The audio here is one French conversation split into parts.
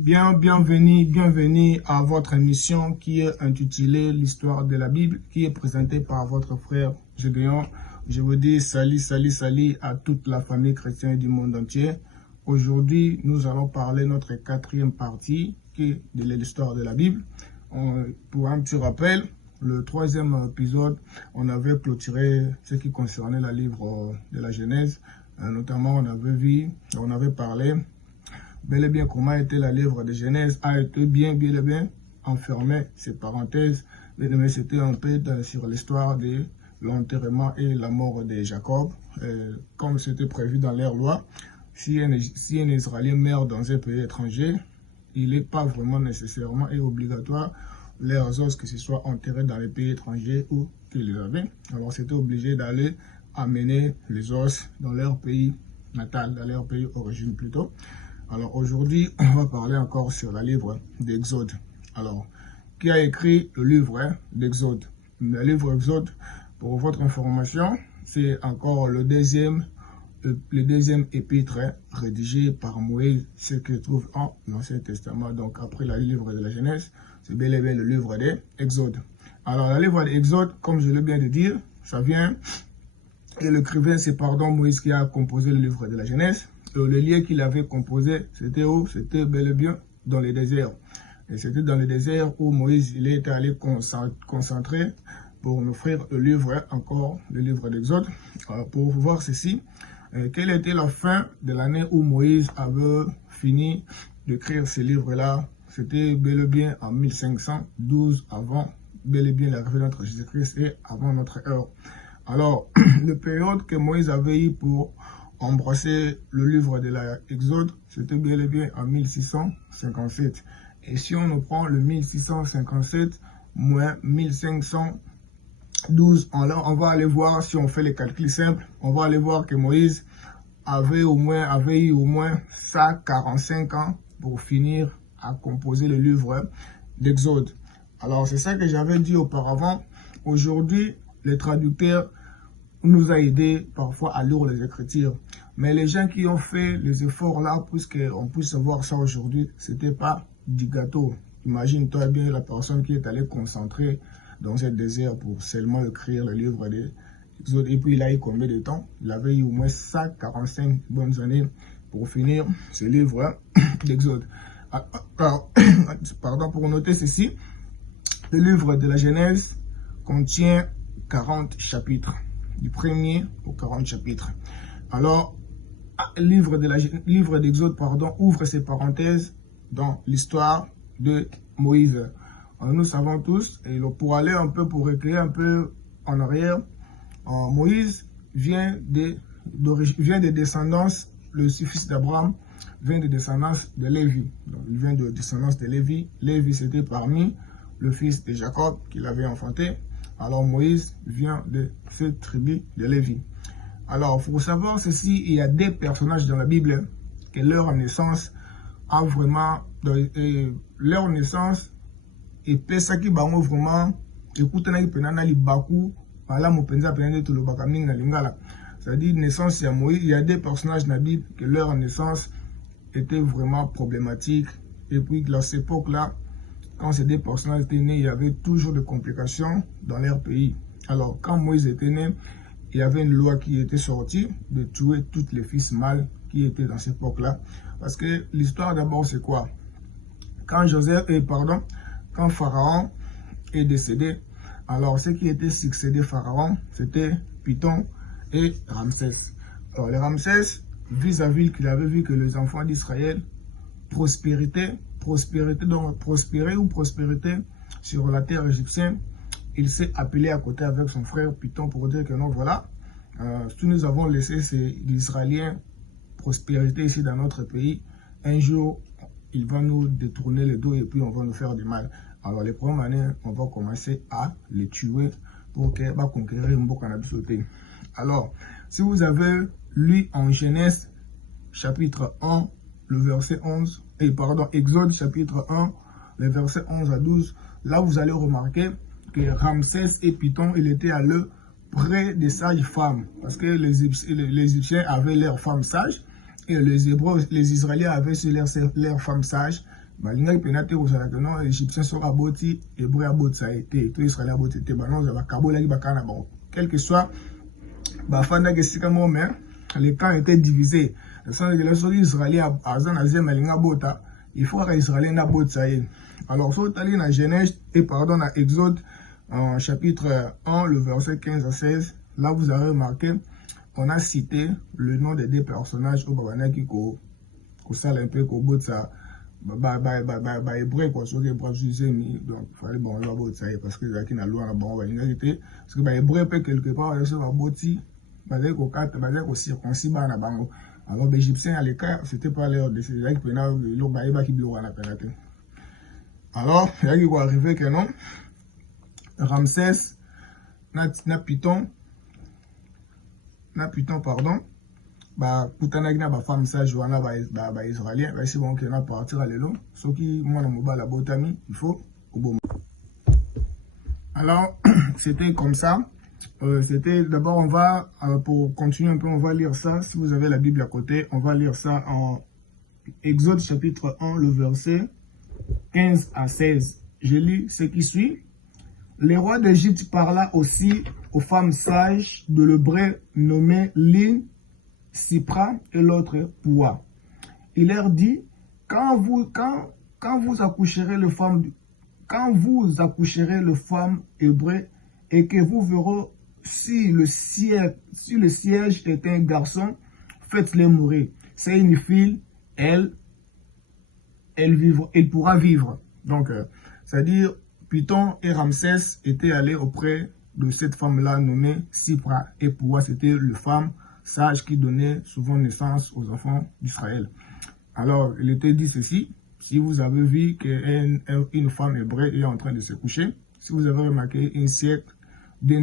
Bienvenue à votre émission qui est intitulée l'histoire de la Bible, qui est présentée par votre frère Gédéon. Je vous dis salut à toute la famille chrétienne du monde entier. Aujourd'hui, nous allons parler de notre quatrième partie qui est de l'histoire de la Bible. Pour un petit rappel, le troisième épisode, on avait clôturé ce qui concernait le livre de la Genèse. Notamment, on avait parlé bel et bien comment était le livre de Genèse, a été bien enfermé, ces parenthèses, mais c'était un peu sur l'histoire de l'enterrement et la mort de Jacob. Comme c'était prévu dans leur loi, si un Israélien meurt dans un pays étranger, il n'est pas vraiment nécessairement et obligatoire leurs os que ce soit enterrés dans les pays étrangers où ils les avaient. Alors c'était obligé d'aller amener les os dans leur pays natal, dans leur pays d'origine plutôt. Alors aujourd'hui, on va parler encore sur le livre d'Exode. Alors, qui a écrit le livre d'Exode? Le livre d'Exode, pour votre information, c'est encore le deuxième épître rédigé par Moïse, ce que trouve en l'Ancien Testament. Donc après le livre de la Genèse, c'est bel et bien le livre d'Exode. Alors le livre d'Exode, comme je l'ai bien de dire, ça vient, et l'écrivain c'est Moïse qui a composé le livre de la Genèse. Le lieu qu'il avait composé, c'était où? C'était bel et bien dans le désert. Et c'était dans le désert où Moïse il est allé concentrer pour nous offrir le livre, encore le livre d'Exode. Pour voir ceci, quelle était la fin de l'année où Moïse avait fini d'écrire ce livre-là? C'était bel et bien en 1512, avant bel et bien l'arrivée de notre Jésus-Christ et avant notre heure. Alors, la période que Moïse avait eu pour embrasser le livre de l'Exode, c'était bel et bien en 1657. Et si on nous prend le 1657 moins 1512, on va aller voir, si on fait les calculs simples, on va aller voir que Moïse avait eu au moins 45 ans pour finir à composer le livre d'Exode. Alors c'est ça que j'avais dit auparavant. Aujourd'hui, les traducteurs nous a aidé parfois à lire les Écritures. Mais les gens qui ont fait les efforts là, puisqu'on puisse voir ça aujourd'hui, c'était pas du gâteau. Imagine-toi bien la personne qui est allée concentrer dans un désert pour seulement écrire le livre d'Exode. Et puis il a eu combien de temps? Il avait eu au moins 145 bonnes années pour finir ce livre d'Exode. Pardon, pour noter ceci, le livre de la Genèse contient 40 chapitres. Du premier au 40 chapitres. Alors, le livre d'Exode, ouvre ses parenthèses dans l'histoire de Moïse. Alors, nous savons tous, et pour aller un peu, pour éclairer un peu en arrière, Moïse vient de descendance, le fils d'Abraham vient de descendance de Lévi. Donc, il vient de descendance de Lévi. Lévi, c'était parmi le fils de Jacob qu'il avait enfanté. Alors Moïse vient de cette tribu de Lévi. Alors, pour savoir ceci, il y a des personnages dans la Bible que leur naissance a vraiment, leur naissance, et pesa qui bango vraiment, écoutez na penana li baku, pala mo penza penande tout le bakamin na lingala. C'est-à-dire naissance ya Moïse, il y a des personnages dans la Bible que leur naissance était vraiment problématique. Et puis dans cette époque-là, quand ces deux personnages étaient nés, il y avait toujours des complications dans leur pays. Alors, quand Moïse était né, il y avait une loi qui était sortie de tuer tous les fils mâles qui étaient dans cette époque-là. Parce que l'histoire d'abord, c'est quoi? Quand quand Pharaon est décédé, alors ceux qui étaient succédés Pharaon, c'était Python et Ramsès. Alors, les Ramsès, vis-à-vis qu'il avait vu que les enfants d'Israël prospérité sur la terre égyptienne, il s'est appelé à côté avec son frère Python pour dire que non, voilà, si nous avons laissé ces Israéliens prospérité ici dans notre pays, un jour, il va nous détourner le dos et puis on va nous faire du mal. Alors les premières années, on va commencer à les tuer pour qu'ils va conquérir une boca nabisoté. Alors, si vous avez lu en Genèse chapitre 1, le verset 11, Exode chapitre 1, les versets 11 à 12, là vous allez remarquer que Ramsès et Python, il était à l'eux près des sages femmes, parce que les Égyptiens avaient leurs femmes sages, et les Hébreux, les Israéliens avaient leurs femmes sages, Balinga penate ko sala que non égyptien sera boti hébreu aboti ça été tout israélien aboti te banon za bakabola ki bakana bon quel que soit bafanda que sika mo mais les camps étaient divisés le sens que les israéliens azan azem balinga bota il faut que israélien na boti ça y alors faut aller dans Genèse et pardon dans Exode en chapitre 1 le verset 15 à 16 là vous avez remarqué on a cité le nom des deux personnages au babana qui ko sala un peu ko boti ça hébreu quoi sur les bras mis donc fallait bon là bot ça parce que là qui n'a loi bon va l'ingénieur parce que hébreu peut quelque part sur la boti basé au 4 basé au circoncis na bango alors l'égyptien à l'écart c'était pas leur de ces là qui pena le baïba qui bloque la penate alors il y a qui va arriver que non Ramsès na Python pardon ba kutanaki na ba femme sage wana ba israélien ba c'est bon que na partir à l'élo ce qui mona mobala botami il faut oboma. Alors c'était comme ça c'était d'abord on va pour continuer un peu on va lire ça si vous avez la Bible à côté on va lire ça en Exode chapitre 1 le verset 15 à 16 je lis ce qui suit. Les rois d'Égypte parla aussi aux femmes sages de l'hébreu nommé Lin, Sipra et l'autre Poua. Il leur dit, quand vous accoucherez le femme hébreu et que vous verrez si le siège est un garçon, faites-le mourir. C'est une fille, elle pourra vivre. Donc, c'est-à-dire, Python et Ramsès étaient allés auprès de cette femme-là nommée Sipra et Poua, c'était le femme sage qui donnait souvent naissance aux enfants d'Israël. Alors, il était dit ceci, si vous avez vu qu'une femme hébreu est en train de se coucher, si vous avez remarqué un siècle des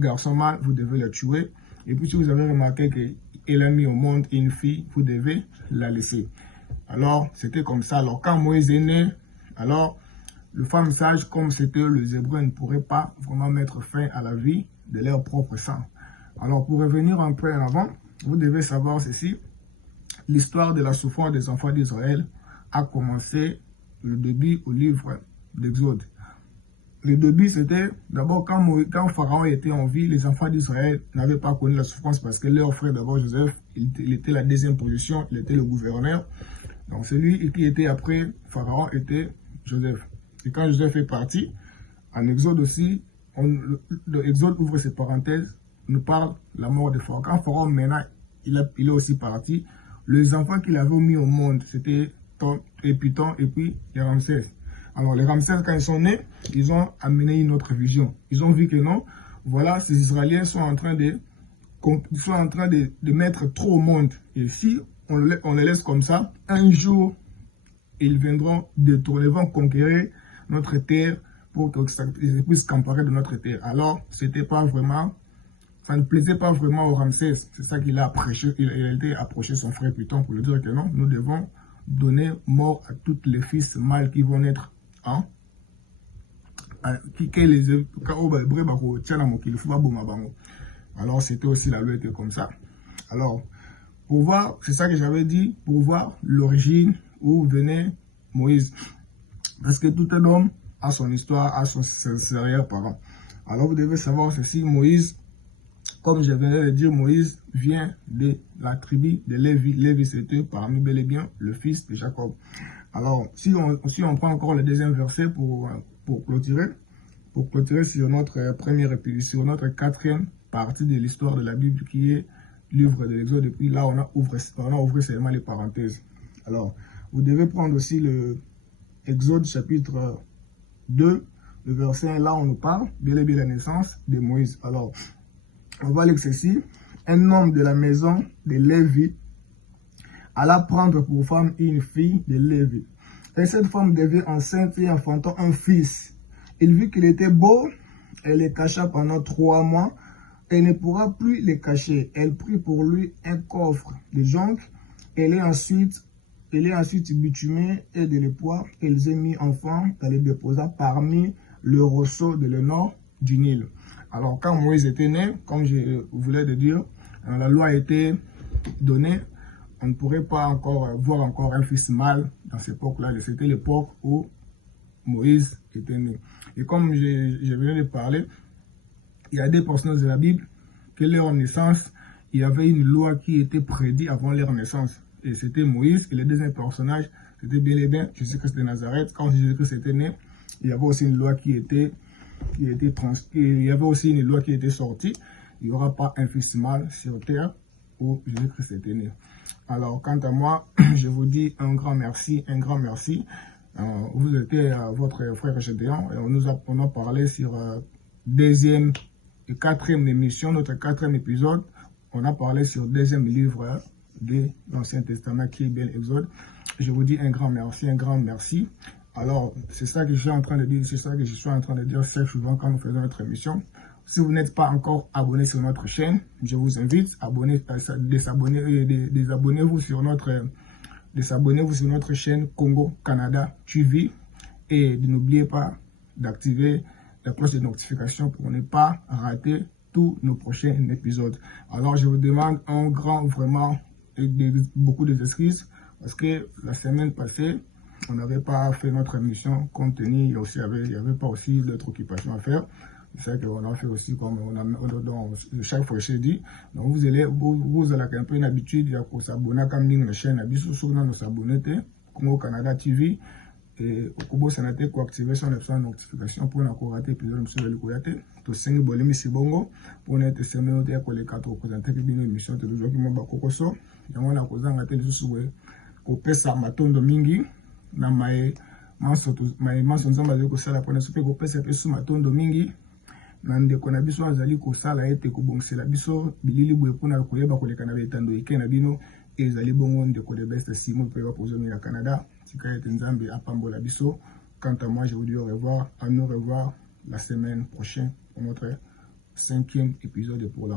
garçons mâles, vous devez les tuer. Et puis si vous avez remarqué qu'elle a mis au monde une fille, vous devez la laisser. Alors, c'était comme ça. Alors, quand Moïse est né, alors, les femmes sages, comme c'était les Hébreux, ne pourraient pas vraiment mettre fin à la vie de leur propre sang. Alors, pour revenir un peu en avant, vous devez savoir ceci. L'histoire de la souffrance des enfants d'Israël a commencé le début au livre d'Exode. Le début, c'était d'abord quand Pharaon était en vie, les enfants d'Israël n'avaient pas connu la souffrance parce que leur frère d'abord Joseph, il était la deuxième position, il était le gouverneur. Donc celui qui était après Pharaon était Joseph. Et quand Joseph est parti, en Exode aussi, l'Exode ouvre ses parenthèses, nous parle de la mort de Pharaon. Quand Pharaon maintenant, il est aussi parti, les enfants qu'il avait mis au monde, c'était Python et puis les Ramsès. Alors les Ramsès, quand ils sont nés, ils ont amené une autre vision. Ils ont vu que non, voilà, ces Israéliens sont en train de mettre trop au monde. Et si on les laisse comme ça, un jour, ils viendront détourner, vont conquérir notre terre pour qu'ils puissent s'emparer de notre terre. Alors, c'était pas vraiment, ça ne plaisait pas vraiment au Ramsès. C'est ça qu'il a approché, il a été approché son frère Python pour lui dire que non, nous devons donner mort à tous les fils mâles qui vont naître. Hein? Alors, c'était aussi la loi était comme ça. Alors, pour voir, c'est ça que j'avais dit, pour voir l'origine où venait Moïse. Parce que tout un homme a son histoire, a ses arrière-parents. Alors vous devez savoir ceci, Moïse, comme je venais de dire, Moïse vient de la tribu de Lévi. Lévi c'était parmi bel et bien le fils de Jacob. Alors si on prend encore le deuxième verset pour clôturer sur notre première épisode, sur notre quatrième partie de l'histoire de la Bible qui est livre de l'Exode. Et puis là on a ouvert seulement les parenthèses. Alors vous devez prendre aussi le Exode chapitre 2, le verset 1, là on nous parle de la naissance de Moïse. Alors, on va lire ceci. Un homme de la maison de Lévi alla prendre pour femme une fille de Lévi. Et cette femme devint enceinte et enfantant un fils. Il vit qu'il était beau, elle le cacha pendant 3 mois, et ne pourra plus le cacher. Elle prit pour lui un coffre de jonc, elle est ensuite bitumée et de l'époix, elle a mis enfant, elle les déposa parmi le rosseau de le nord du Nil. Alors quand Moïse était né, comme je voulais le dire, la loi a été donnée on ne pourrait pas encore voir encore un fils mâle dans cette époque-là. C'était l'époque où Moïse était né. Et comme je venais de parler, il y a des personnages de la Bible que leur naissance, il y avait une loi qui était prédite avant leur naissance. Et c'était Moïse. Et le deuxième personnage, c'était bel et bien Jésus-Christ de Nazareth. Quand Jésus-Christ était né, il y avait aussi une loi qui était sortie. Il n'y aura pas un fils mâle sur terre où Jésus-Christ était né. Alors, quant à moi, je vous dis un grand merci, un grand merci. Vous étiez votre frère Gédéon et on a parlé sur deuxième et quatrième émission, notre quatrième épisode. On a parlé sur le deuxième livre de l'Ancien Testament qui est bien Exode. Je vous dis un grand merci, un grand merci. Alors, c'est ça que je suis en train de dire, c'est ça que je suis en train de dire très souvent quand nous faisons notre émission. Si vous n'êtes pas encore abonné sur notre chaîne, je vous invite à désabonnez-vous sur notre chaîne Congo Canada TV et n'oubliez pas d'activer la cloche de notification pour ne pas rater tous nos prochains épisodes. Alors je vous demande beaucoup d'excuses parce que la semaine passée, on n'avait pas fait notre émission compte tenu, il n'y avait pas aussi d'autres occupations à faire. C'est ça qu'on a fait aussi comme chaque fois je dis. Donc vous allez un peu une habitude de s'abonner à la chaîne Abisso sur nous abonner Congo Canada TV et au Kubo Sanate pour activer son notification pour ne pas rater l'épisode de l'Ikoyate. To 5 bolimi si bongo pour ne semaine de ko les 4 représenter une émission de jour qui m'a bakokoso. Yango na kozanga te lisusu ko pesa matondo mingi na mai manso nzamba de ko sala pona supe ko pesa pesu matondo mingi. Nandeko na biso azali kosala ete kobongisela biso bilili boye mpona koyeba koleka na betando eke na bino ezali bongo ndeko de best Simon mpe bapozomi na Canada tika ete nzambe apambola biso. Quant à moi, je vous dis au revoir, à nous revoir la semaine prochaine pour notre 5e épisode pour la